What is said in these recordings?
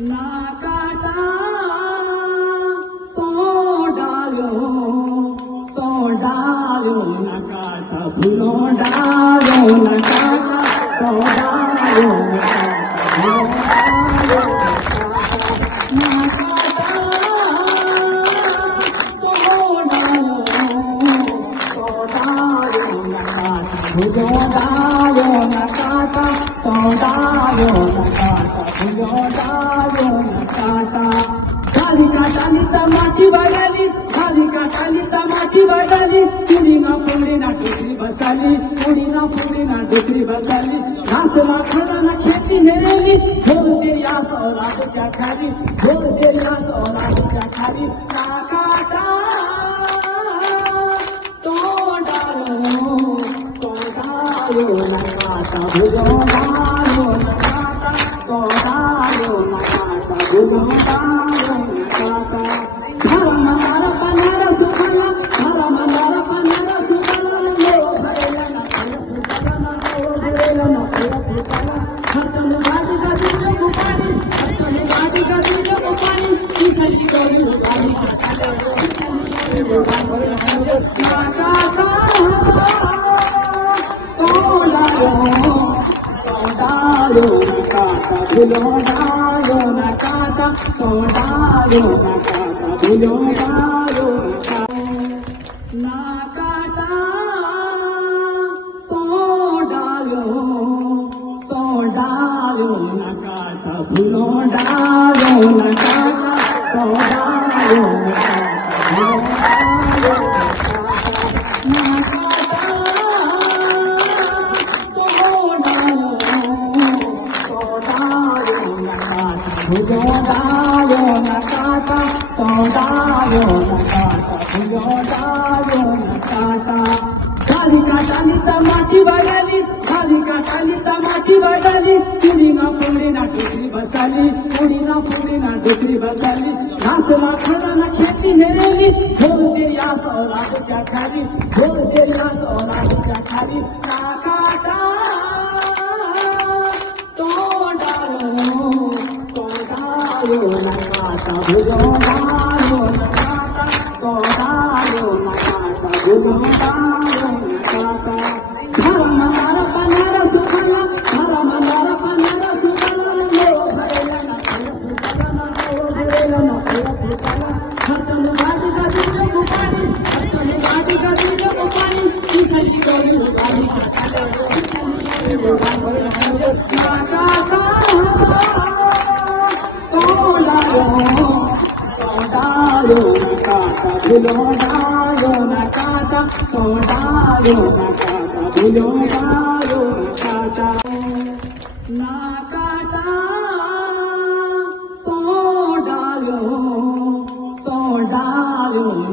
ना काटा तो डालो ना काटा भूलो डालो ना काटा तो डालो ना काटा तो डालो ना काटा भूलो डालो ना काटा तो डालो ना काटा भूलो डालो ना काटा खाली काटाली तमाची बजाली खाली काटाली तमाची बजाली कुड़ी ना पुड़ी ना डुकरी बचाली कुड़ी ना पुड़ी ना डुकरी बचाली घास ना खाना ना खेती हेरेली झोल तेरी आस औलाद क्या खाली झोल तेरी आस औलाद क्या खाली ना काटा तो डालो ना काटा भूलो डालो ना काटा तो डालो ना काटा भूलो डालो ना काटा हरा मंदारा पनारा सुखाना हरा मंदारा पनारा सुखाना लो भरेला ना फूला ना लो भरेला ना फूला हरचंद घाटी का दिल को पानी हरचंद घाटी का दिल को पानी इसकी गोरी उगाली डालो ना काटा भूलो डालो ना काटा तो डालो ना काटा भूलो डालो ना काटा तो डालो ना काटा भूलो डालो ना काटा तो डालो ना भूलो डालो ना काटा तो डालो ना काटा भूलो डालो ना काटा खाली काटाली तमाची बजाली खाली काटाली तमाची बजाली कुड़ी ना पुड़ी ना डुकरी बचाली कुड़ी ना पुड़ी ना डुकरी बचाली घास ना खाना ना खेती हेरेली झोल तेरी आस औलाद क्या खाली झोल तेरी आस औलाद क्या खाली ना काटा तो डालो ना काटा भूलो डालो ना काटा तो डालो ना काटा भूलो डालो ना काटा हरा मंदारा पनारा सुखाना हरा मंदारा पनारा सुखाना लो भरेला ना फूला ना लो भरेला ना फूला हरचंद घाटी का दिल को पानी हरचंद घाटी का दिल को पानी इसकी गोरी उगाली डालो ना काटा भूलो डालो ना काटा तो डालो ना काटा भूलो डालो ना काटा ना काटा तो डालो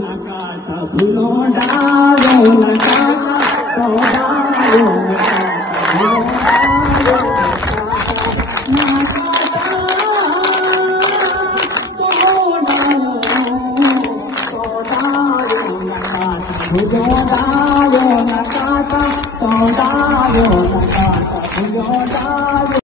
ना काटा भूलो डालो ना काटा तो डालो ना भूलो डालो ना काटा तो डालो ना काटा भूलो डालो